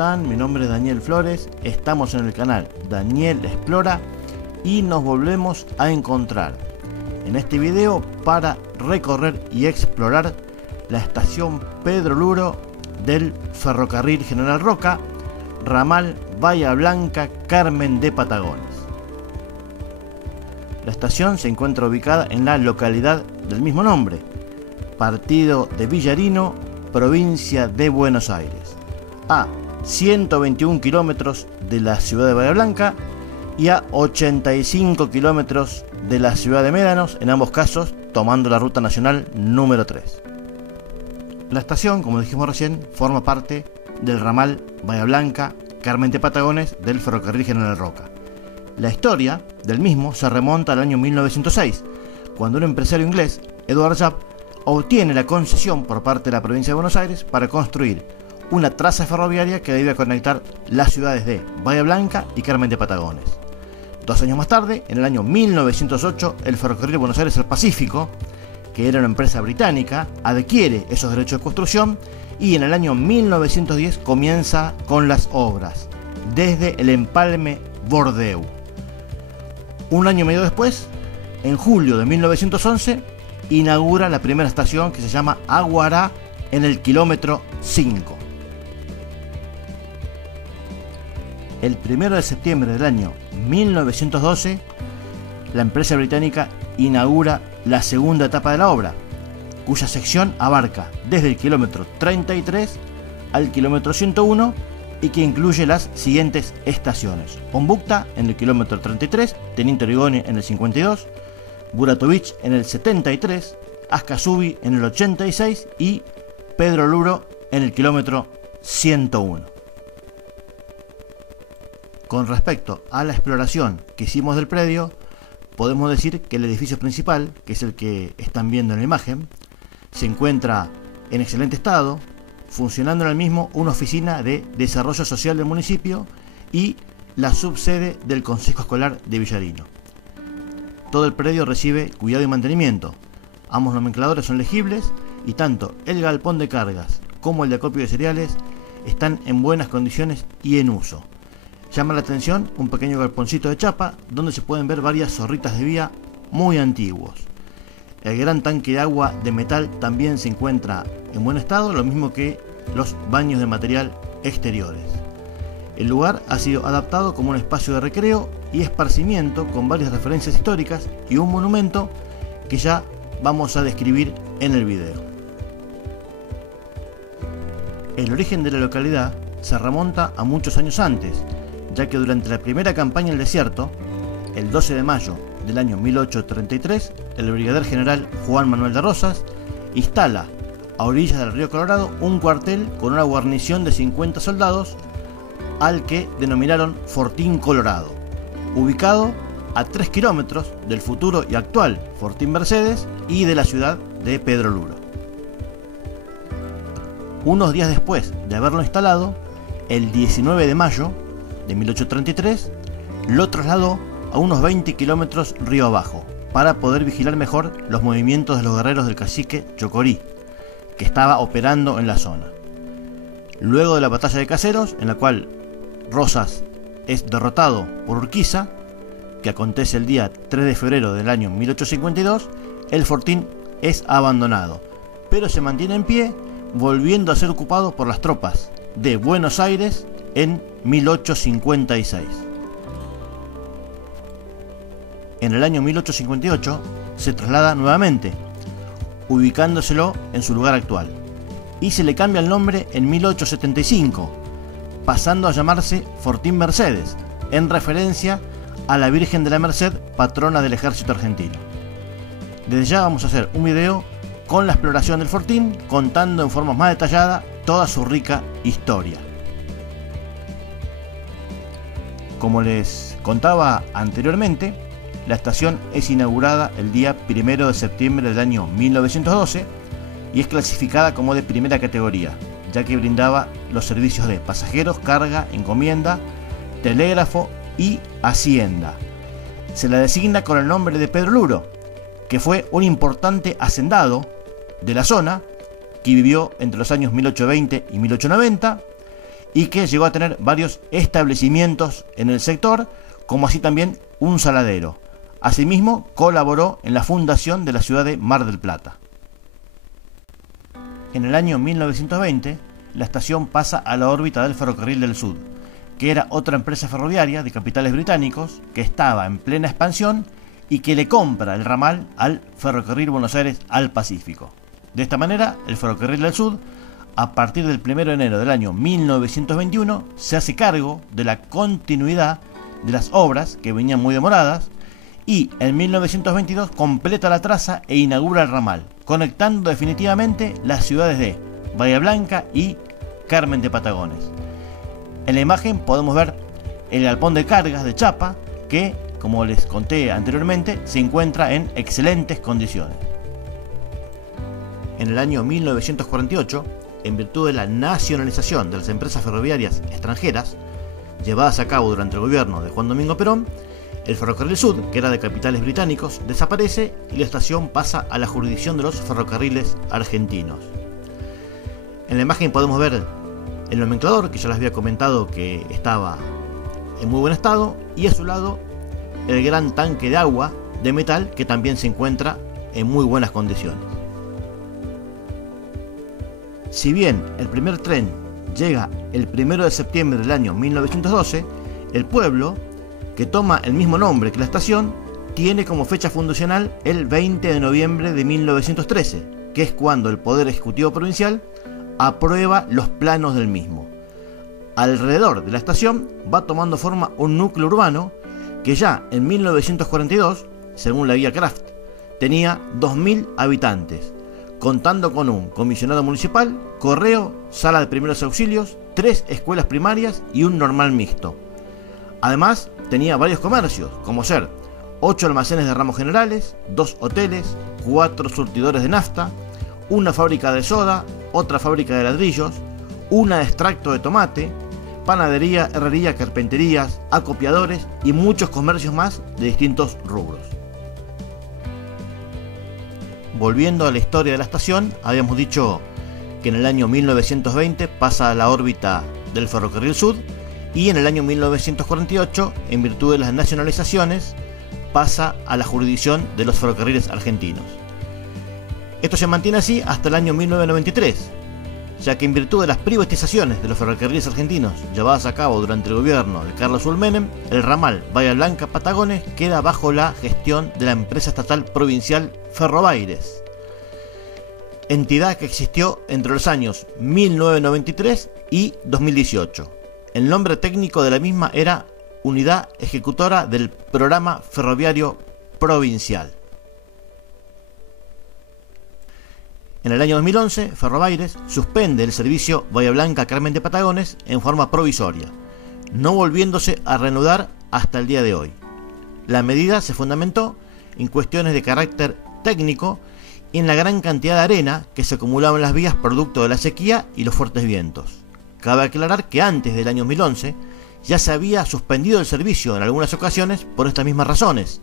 están? Mi nombre es Daniel Flores, estamos en el canal Daniel Explora y nos volvemos a encontrar en este video para recorrer y explorar la estación Pedro Luro del Ferrocarril General Roca, ramal Bahía Blanca, Carmen de Patagones. La estación se encuentra ubicada en la localidad del mismo nombre, partido de Villarino, provincia de Buenos Aires, a 121 kilómetros de la ciudad de Bahía Blanca y a 85 kilómetros de la ciudad de Médanos, en ambos casos tomando la ruta nacional número 3. La estación, como dijimos recién, forma parte del ramal Bahía Blanca, Carmen de Patagones del Ferrocarril General Roca. La historia del mismo se remonta al año 1906, cuando un empresario inglés, Edward Yapp, obtiene la concesión por parte de la provincia de Buenos Aires para construir una traza ferroviaria que debía conectar las ciudades de Bahía Blanca y Carmen de Patagones. 2 años más tarde, en el año 1908, el Ferrocarril de Buenos Aires al Pacífico, que era una empresa británica, adquiere esos derechos de construcción y en el año 1910 comienza con las obras, desde el empalme Bordeu. Un año y medio después, en julio de 1911, inaugura la primera estación, que se llama Aguará, en el kilómetro 5. El 1 de septiembre del año 1912, la empresa británica inaugura la segunda etapa de la obra, cuya sección abarca desde el kilómetro 33 al kilómetro 101 y que incluye las siguientes estaciones: Ombukta en el kilómetro 33, Teniente Origoni en el 52, Buratovich en el 73, Ascasubi en el 86 y Pedro Luro en el kilómetro 101. Con respecto a la exploración que hicimos del predio, podemos decir que el edificio principal, que es el que están viendo en la imagen, se encuentra en excelente estado, funcionando en el mismo una oficina de desarrollo social del municipio y la subsede del Consejo Escolar de Villarino. Todo el predio recibe cuidado y mantenimiento. Ambos nomencladores son legibles y tanto el galpón de cargas como el de acopio de cereales están en buenas condiciones y en uso. Llama la atención un pequeño galponcito de chapa donde se pueden ver varias zorritas de vía muy antiguos. El gran tanque de agua de metal también se encuentra en buen estado, lo mismo que los baños de material exteriores. El lugar ha sido adaptado como un espacio de recreo y esparcimiento con varias referencias históricas y un monumento que ya vamos a describir en el video. El origen de la localidad se remonta a muchos años antes, ya que durante la primera campaña en el desierto, el 12 de mayo del año 1833, el brigadier general Juan Manuel de Rosas instala a orillas del río Colorado un cuartel con una guarnición de 50 soldados al que denominaron Fortín Colorado, ubicado a 3 kilómetros del futuro y actual Fortín Mercedes y de la ciudad de Pedro Luro. Unos días después de haberlo instalado, el 19 de mayo de 1833, lo trasladó a unos 20 kilómetros río abajo para poder vigilar mejor los movimientos de los guerreros del cacique Chocorí, que estaba operando en la zona. Luego de la batalla de Caseros, en la cual Rosas es derrotado por Urquiza, que acontece el día 3 de febrero del año 1852, el fortín es abandonado, pero se mantiene en pie, volviendo a ser ocupado por las tropas de Buenos Aires en 1856. En el año 1858 se traslada nuevamente, ubicándoselo en su lugar actual, y se le cambia el nombre en 1875, pasando a llamarse Fortín Mercedes, en referencia a la Virgen de la Merced, patrona del ejército argentino. Desde ya vamos a hacer un video con la exploración del fortín, contando en forma más detallada toda su rica historia. Como les contaba anteriormente, la estación es inaugurada el día 1 de septiembre del año 1912 y es clasificada como de primera categoría, ya que brindaba los servicios de pasajeros, carga, encomienda, telégrafo y hacienda. Se la designa con el nombre de Pedro Luro, que fue un importante hacendado de la zona, que vivió entre los años 1820 y 1890 y que llegó a tener varios establecimientos en el sector, como así también un saladero. Asimismo, colaboró en la fundación de la ciudad de Mar del Plata. En el año 1920, la estación pasa a la órbita del Ferrocarril del Sud, que era otra empresa ferroviaria de capitales británicos que estaba en plena expansión y que le compra el ramal al Ferrocarril Buenos Aires al Pacífico. De esta manera, el Ferrocarril del Sud, a partir del 1 de enero del año 1921, se hace cargo de la continuidad de las obras que venían muy demoradas y en 1922 completa la traza e inaugura el ramal, conectando definitivamente las ciudades de Bahía Blanca y Carmen de Patagones. En la imagen podemos ver el galpón de cargas de chapa que, como les conté anteriormente, se encuentra en excelentes condiciones. En el año 1948, en virtud de la nacionalización de las empresas ferroviarias extranjeras, llevadas a cabo durante el gobierno de Juan Domingo Perón, el Ferrocarril Sud, que era de capitales británicos, desaparece y la estación pasa a la jurisdicción de los ferrocarriles argentinos. En la imagen podemos ver el nomenclador, que ya les había comentado que estaba en muy buen estado, y a su lado el gran tanque de agua de metal, que también se encuentra en muy buenas condiciones. Si bien el primer tren llega el 1 de septiembre del año 1912, el pueblo, que toma el mismo nombre que la estación, tiene como fecha fundacional el 20 de noviembre de 1913, que es cuando el Poder Ejecutivo Provincial aprueba los planos del mismo. Alrededor de la estación va tomando forma un núcleo urbano que ya en 1942, según la guía Kraft, tenía 2.000 habitantes, contando con un comisionado municipal, correo, sala de primeros auxilios, 3 escuelas primarias y un normal mixto. Además, tenía varios comercios, como ser 8 almacenes de ramos generales, 2 hoteles, 4 surtidores de nafta, una fábrica de soda, otra fábrica de ladrillos, una de extracto de tomate, panadería, herrería, carpinterías, acopiadores y muchos comercios más de distintos rubros. Volviendo a la historia de la estación, habíamos dicho que en el año 1920 pasa a la órbita del Ferrocarril Sud y en el año 1948, en virtud de las nacionalizaciones, pasa a la jurisdicción de los ferrocarriles argentinos. Esto se mantiene así hasta el año 1993, ya que en virtud de las privatizaciones de los ferrocarriles argentinos llevadas a cabo durante el gobierno de Carlos Saúl Menem, el ramal Bahía Blanca-Patagones queda bajo la gestión de la empresa estatal provincial Ferrobaires, entidad que existió entre los años 1993 y 2018. El nombre técnico de la misma era Unidad Ejecutora del Programa Ferroviario Provincial. En el año 2011, Ferrobaires suspende el servicio Bahía Blanca-Carmen de Patagones en forma provisoria, no volviéndose a reanudar hasta el día de hoy. La medida se fundamentó en cuestiones de carácter técnico y en la gran cantidad de arena que se acumulaba en las vías producto de la sequía y los fuertes vientos. Cabe aclarar que antes del año 2011 ya se había suspendido el servicio en algunas ocasiones por estas mismas razones,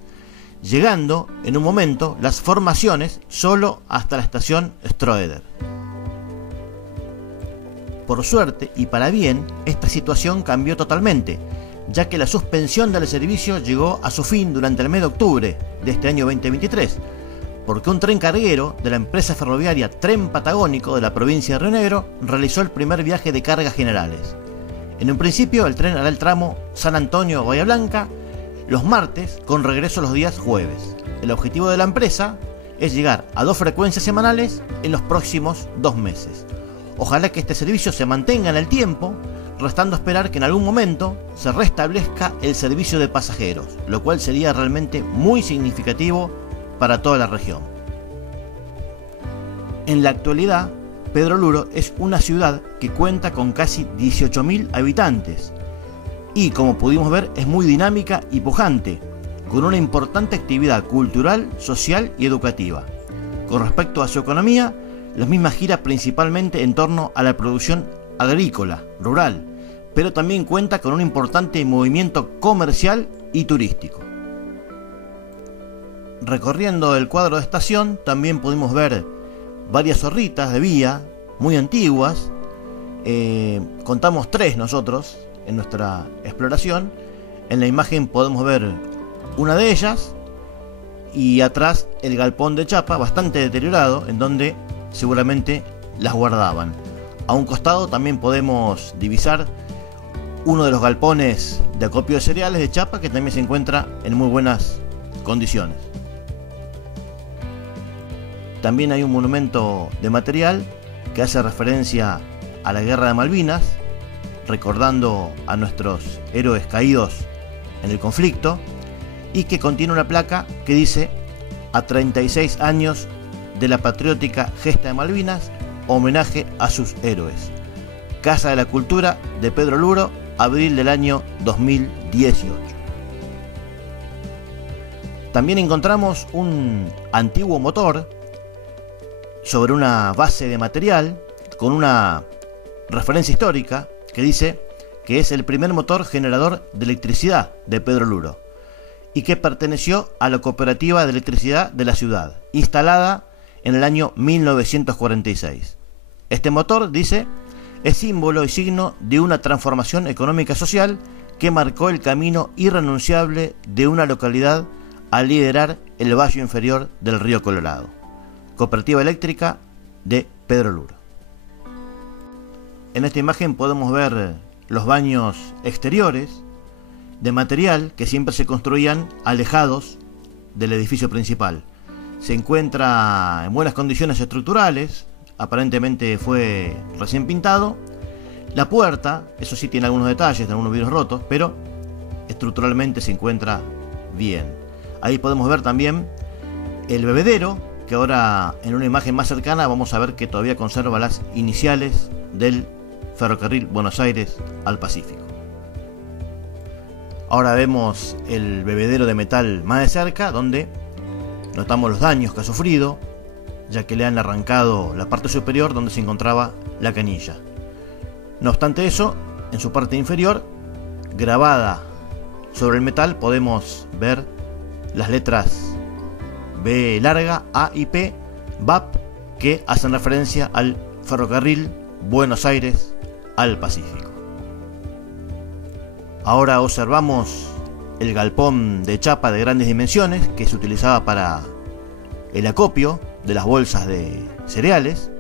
llegando en un momento las formaciones solo hasta la estación Stroeder. Por suerte y para bien, esta situación cambió totalmente, ya que la suspensión del servicio llegó a su fin durante el mes de octubre de este año 2023, porque un tren carguero de la empresa ferroviaria Tren Patagónico de la provincia de Río Negro realizó el primer viaje de cargas generales. En un principio, el tren hará el tramo San Antonio-Bahía Blanca los martes con regreso los días jueves. El objetivo de la empresa es llegar a 2 frecuencias semanales en los próximos 2 meses. Ojalá que este servicio se mantenga en el tiempo, restando esperar que en algún momento se restablezca el servicio de pasajeros, lo cual sería realmente muy significativo para toda la región. En la actualidad, Pedro Luro es una ciudad que cuenta con casi 18.000 habitantes y, como pudimos ver, es muy dinámica y pujante, con una importante actividad cultural, social y educativa. Con respecto a su economía, la misma gira principalmente en torno a la producción agrícola, rural, pero también cuenta con un importante movimiento comercial y turístico. Recorriendo el cuadro de estación también pudimos ver varias zorritas de vía muy antiguas, Contamos 3 nosotros en nuestra exploración. En la imagen podemos ver una de ellas y atrás el galpón de chapa bastante deteriorado, en donde seguramente las guardaban. A un costado también podemos divisar uno de los galpones de acopio de cereales de chapa, que también se encuentra en muy buenas condiciones. También hay un monumento de material que hace referencia a la Guerra de Malvinas, recordando a nuestros héroes caídos en el conflicto, y que contiene una placa que dice: a 36 años de la patriótica gesta de Malvinas, homenaje a sus héroes. Casa de la Cultura de Pedro Luro, abril del año 2018. También encontramos un antiguo motor sobre una base de material con una referencia histórica que dice que es el primer motor generador de electricidad de Pedro Luro y que perteneció a la Cooperativa de Electricidad de la ciudad, instalada en el año 1946. Este motor, dice, es símbolo y signo de una transformación económica social que marcó el camino irrenunciable de una localidad a liderar el valle inferior del río Colorado. Cooperativa Eléctrica de Pedro Luro. En esta imagen podemos ver los baños exteriores de material que siempre se construían alejados del edificio principal. Se encuentra en buenas condiciones estructurales, aparentemente fue recién pintado. La puerta, eso sí, tiene algunos detalles, algunos vidrios rotos, pero estructuralmente se encuentra bien. Ahí podemos ver también el bebedero, que ahora en una imagen más cercana vamos a ver que todavía conserva las iniciales del ferrocarril Buenos Aires al Pacífico. Ahora vemos el bebedero de metal más de cerca, donde notamos los daños que ha sufrido, ya que le han arrancado la parte superior donde se encontraba la canilla. No obstante eso, en su parte inferior, grabada sobre el metal, podemos ver las letras B larga, A y P, VAP, que hacen referencia al ferrocarril Buenos Aires al Pacífico. Ahora observamos el galpón de chapa de grandes dimensiones que se utilizaba para el acopio de las bolsas de cereales,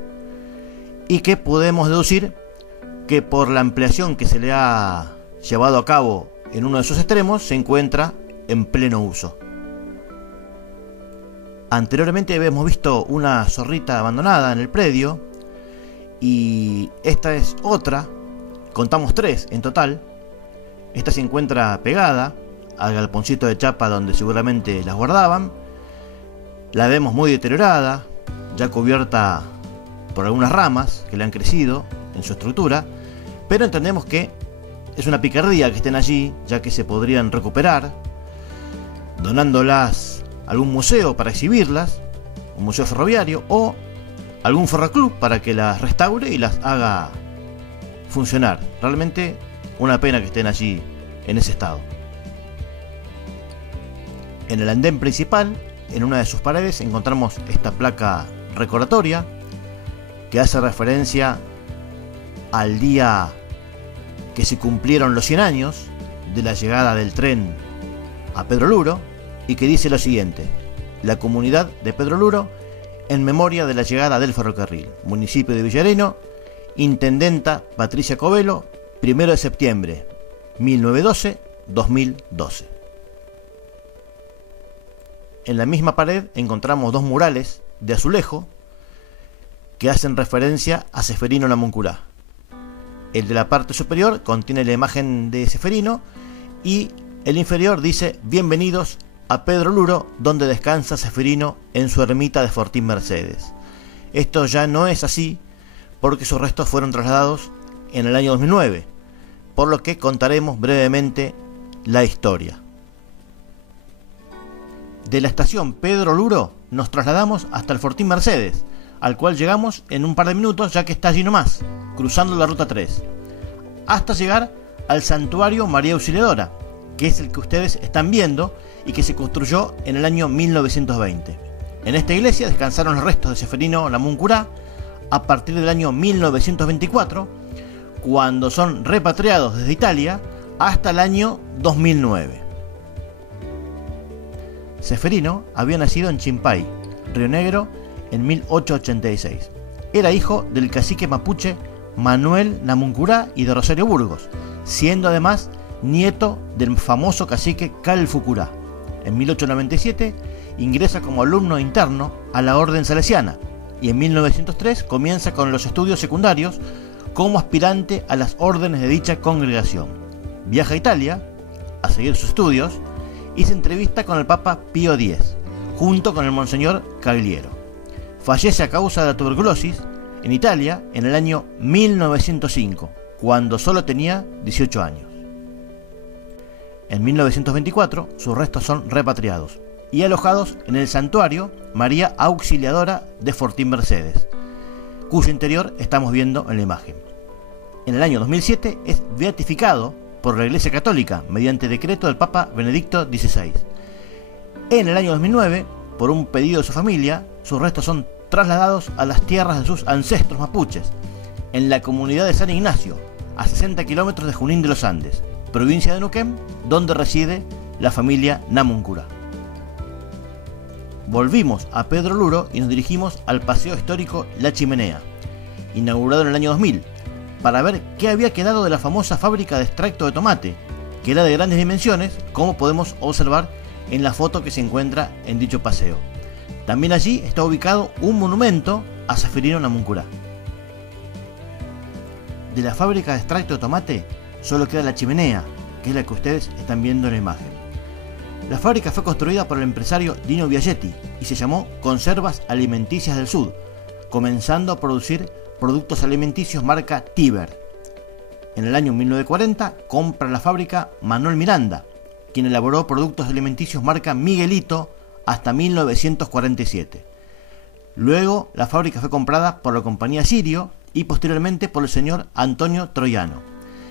y que podemos deducir que por la ampliación que se le ha llevado a cabo en uno de sus extremos se encuentra en pleno uso. Anteriormente habíamos visto una zorrita abandonada en el predio, y esta es otra. Contamos 3 en total. Esta se encuentra pegada al galponcito de chapa donde seguramente las guardaban. La vemos muy deteriorada, ya cubierta por algunas ramas que le han crecido en su estructura, pero entendemos que es una picardía que estén allí, ya que se podrían recuperar donándolas a algún museo para exhibirlas, un museo ferroviario, o algún ferroclub para que las restaure y las haga funcionar. Realmente una pena que estén allí en ese estado. En el andén principal, en una de sus paredes, encontramos esta placa recordatoria que hace referencia al día que se cumplieron los 100 años de la llegada del tren a Pedro Luro, y que dice lo siguiente: la comunidad de Pedro Luro en memoria de la llegada del ferrocarril, municipio de Villarino, intendenta Patricia Covelo, 1 de septiembre 1912-2012. En la misma pared encontramos 2 murales de azulejo que hacen referencia a Ceferino Namuncurá. El de la parte superior contiene la imagen de Ceferino, y el inferior dice: bienvenidos a Pedro Luro, donde descansa Ceferino en su ermita de Fortín Mercedes. Esto ya no es así, porque sus restos fueron trasladados en el año 2009, por lo que contaremos brevemente la historia. De la estación Pedro Luro nos trasladamos hasta el Fortín Mercedes, al cual llegamos en un par de minutos, ya que está allí nomás, cruzando la ruta 3, hasta llegar al santuario María Auxiliadora, que es el que ustedes están viendo y que se construyó en el año 1920. En esta iglesia descansaron los restos de Ceferino Namuncurá a partir del año 1924, cuando son repatriados desde Italia hasta el año 2009. Ceferino había nacido en Chimpay, Río Negro, en 1886. Era hijo del cacique mapuche Manuel Namuncurá y de Rosario Burgos, siendo además nieto del famoso cacique Calfucurá. En 1897 ingresa como alumno interno a la Orden Salesiana y en 1903 comienza con los estudios secundarios como aspirante a las órdenes de dicha congregación. Viaja a Italia a seguir sus estudios y se entrevista con el Papa Pío X, junto con el Monseñor Cagliero. Fallece a causa de la tuberculosis en Italia en el año 1905, cuando solo tenía 18 años. En 1924 sus restos son repatriados y alojados en el santuario María Auxiliadora de Fortín Mercedes, cuyo interior estamos viendo en la imagen. En el año 2007 es beatificado por la Iglesia Católica mediante decreto del Papa Benedicto XVI. En el año 2009, por un pedido de su familia, sus restos son trasladados a las tierras de sus ancestros mapuches, en la comunidad de San Ignacio, a 60 kilómetros de Junín de los Andes, provincia de Neuquén, donde reside la familia Namuncurá. Volvimos a Pedro Luro y nos dirigimos al paseo histórico La Chimenea, inaugurado en el año 2000, para ver qué había quedado de la famosa fábrica de extracto de tomate, que era de grandes dimensiones, como podemos observar en la foto que se encuentra en dicho paseo. También allí está ubicado un monumento a Ceferino Namuncurá. De la fábrica de extracto de tomate solo queda la chimenea, que es la que ustedes están viendo en la imagen. La fábrica fue construida por el empresario Dino Biagietti y se llamó Conservas Alimenticias del Sud, comenzando a producir productos alimenticios marca Tiber. En el año 1940 compra la fábrica Manuel Miranda, quien elaboró productos alimenticios marca Miguelito hasta 1947. Luego la fábrica fue comprada por la compañía Sirio y posteriormente por el señor Antonio Troiano,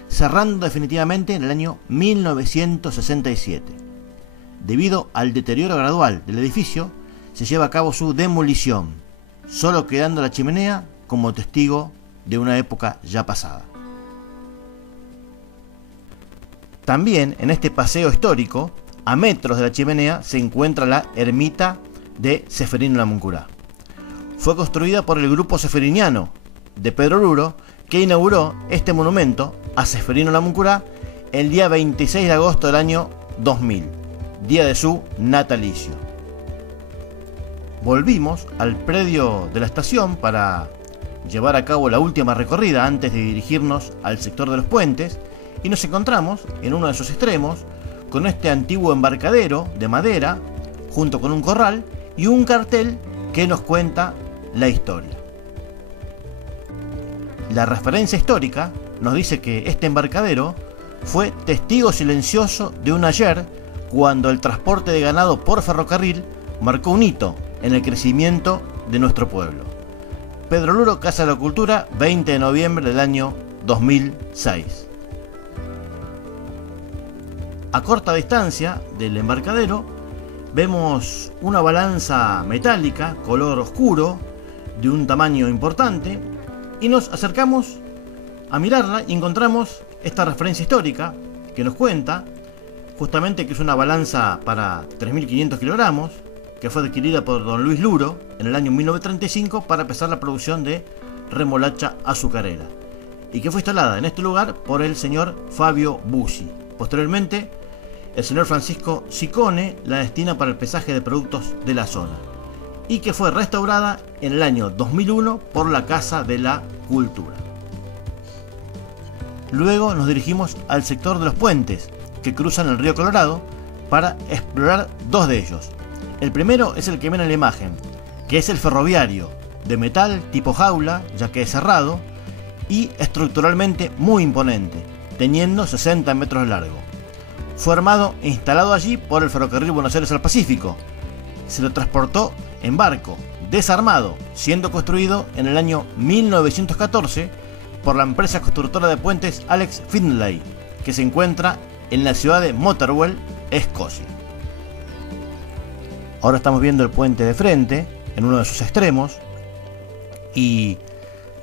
cerrando definitivamente en el año 1967. Debido al deterioro gradual del edificio, se lleva a cabo su demolición, solo quedando la chimenea como testigo de una época ya pasada. También en este paseo histórico, a metros de la chimenea, se encuentra la ermita de Ceferino Namuncurá. Fue construida por el grupo ceferiniano de Pedro Luro, que inauguró este monumento a Ceferino Namuncurá el día 26 de agosto del año 2000, día de su natalicio. Volvimos al predio de la estación para llevar a cabo la última recorrida antes de dirigirnos al sector de los puentes y nos encontramos en uno de sus extremos con este antiguo embarcadero de madera junto con un corral y un cartel que nos cuenta la historia. La referencia histórica nos dice que este embarcadero fue testigo silencioso de un ayer cuando el transporte de ganado por ferrocarril marcó un hito en el crecimiento de nuestro pueblo. Pedro Luro, Casa de la Cultura, 20 de noviembre del año 2006. A corta distancia del embarcadero vemos una balanza metálica color oscuro de un tamaño importante y nos acercamos a mirarla y encontramos esta referencia histórica que nos cuenta justamente que es una balanza para 3.500 kilogramos que fue adquirida por don Luis Luro en el año 1935 para pesar la producción de remolacha azucarera y que fue instalada en este lugar por el señor Fabio Busi. Posteriormente, el señor Francisco Ciccone la destina para el pesaje de productos de la zona y que fue restaurada en el año 2001 por la Casa de la Cultura. Luego nos dirigimos al sector de los puentes que cruzan el río Colorado para explorar dos de ellos. El primero es el que ven en la imagen, que es el ferroviario, de metal tipo jaula, ya que es cerrado, y estructuralmente muy imponente, teniendo 60 metros de largo. Fue armado e instalado allí por el Ferrocarril Buenos Aires al Pacífico. Se lo transportó en barco, desarmado, siendo construido en el año 1914 por la empresa constructora de puentes Alex Findlay, que se encuentra en la ciudad de Motherwell, Escocia. Ahora estamos viendo el puente de frente, en uno de sus extremos, y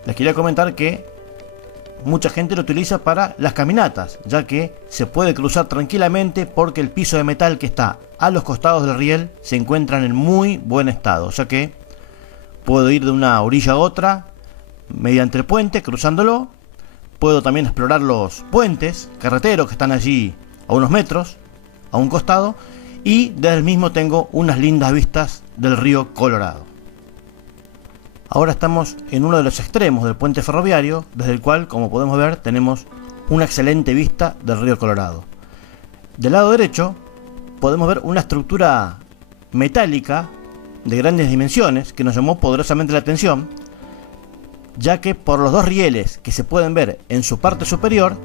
les quería comentar que mucha gente lo utiliza para las caminatas, ya que se puede cruzar tranquilamente porque el piso de metal que está a los costados del riel se encuentran en muy buen estado, ya que puedo ir de una orilla a otra mediante el puente, cruzándolo. Puedo también explorar los puentes carreteros que están allí a unos metros, a un costado, y desde el mismo tengo unas lindas vistas del río Colorado. Ahora estamos en uno de los extremos del puente ferroviario, desde el cual, como podemos ver, tenemos una excelente vista del río Colorado. Del lado derecho podemos ver una estructura metálica de grandes dimensiones que nos llamó poderosamente la atención, ya que por los dos rieles que se pueden ver en su parte superior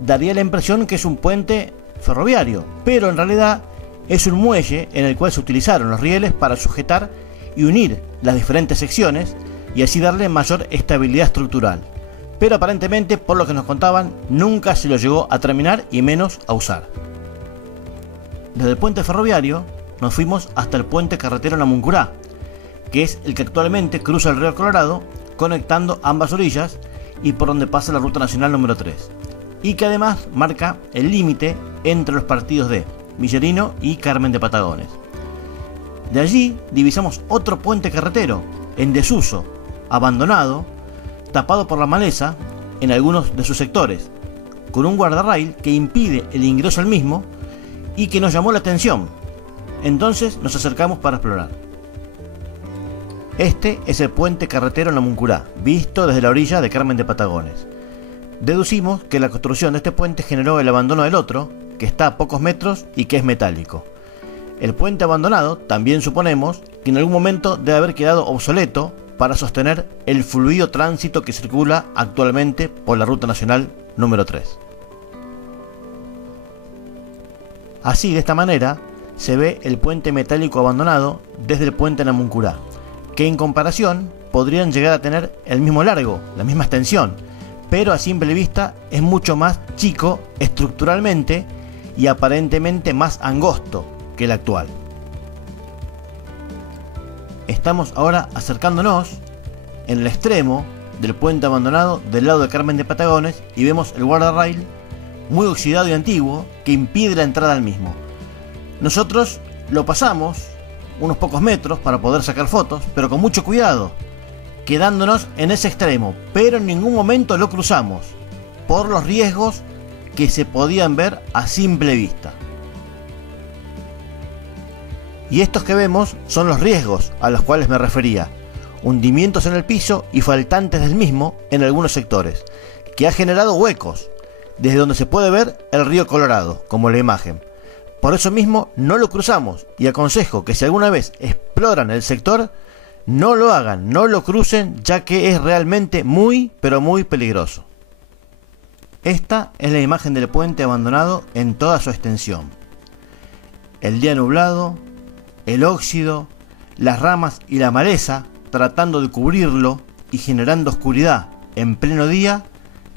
daría la impresión que es un puente ferroviario, pero en realidad es un muelle en el cual se utilizaron los rieles para sujetar y unir las diferentes secciones y así darle mayor estabilidad estructural. Pero aparentemente, por lo que nos contaban, nunca se lo llegó a terminar y menos a usar. Desde el puente ferroviario nos fuimos hasta el puente carretero Namuncurá, que es el que actualmente cruza el río Colorado, conectando ambas orillas y por donde pasa la ruta nacional número 3, y que además marca el límite entre los partidos de Villarino y Carmen de Patagones. De allí divisamos otro puente carretero en desuso, abandonado, tapado por la maleza en algunos de sus sectores, con un guardarrail que impide el ingreso al mismo y que nos llamó la atención. Entonces nos acercamos para explorar. Este es el puente carretero Namuncurá, visto desde la orilla de Carmen de Patagones. Deducimos que la construcción de este puente generó el abandono del otro, que está a pocos metros y que es metálico. El puente abandonado también suponemos que en algún momento debe haber quedado obsoleto para sostener el fluido tránsito que circula actualmente por la ruta nacional número 3. Así, de esta manera, se ve el puente metálico abandonado desde el puente Namuncurá, que en comparación podrían llegar a tener el mismo largo, la misma extensión, pero a simple vista es mucho más chico estructuralmente y aparentemente más angosto que el actual. Estamos ahora acercándonos en el extremo del puente abandonado del lado de Carmen de Patagones y vemos el guardarrail muy oxidado y antiguo que impide la entrada al mismo. Nosotros lo pasamos unos pocos metros para poder sacar fotos, pero con mucho cuidado, quedándonos en ese extremo, pero en ningún momento lo cruzamos por los riesgos que se podían ver a simple vista. Y estos que vemos son los riesgos a los cuales me refería: hundimientos en el piso y faltantes del mismo en algunos sectores, que ha generado huecos desde donde se puede ver el río Colorado, como la imagen. Por eso mismo no lo cruzamos y aconsejo que si alguna vez exploran el sector, no lo hagan, no lo crucen, ya que es realmente muy, pero muy peligroso. Esta es la imagen del puente abandonado en toda su extensión. El día nublado, el óxido, las ramas y la maleza tratando de cubrirlo y generando oscuridad en pleno día,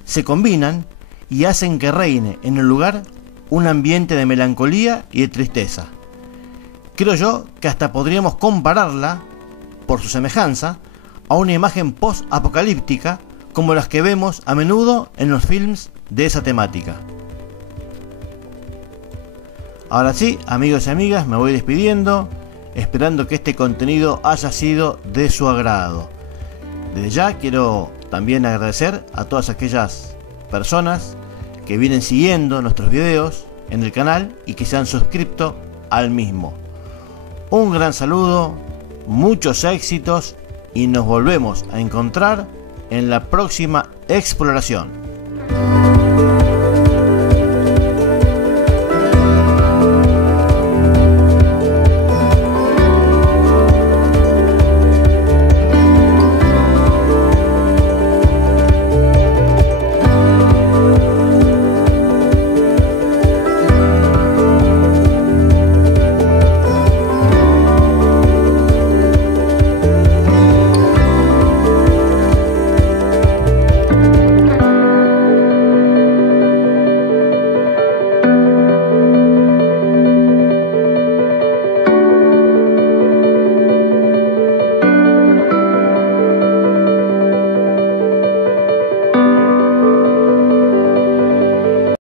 se combinan y hacen que reine en el lugar un ambiente de melancolía y de tristeza. Creo yo que hasta podríamos compararla, por su semejanza, a una imagen post-apocalíptica como las que vemos a menudo en los films de esa temática. Ahora sí, amigos y amigas, me voy despidiendo, esperando que este contenido haya sido de su agrado. Desde ya quiero también agradecer a todas aquellas personas que vienen siguiendo nuestros videos en el canal y que se han suscrito al mismo. Un gran saludo, muchos éxitos y nos volvemos a encontrar en la próxima exploración.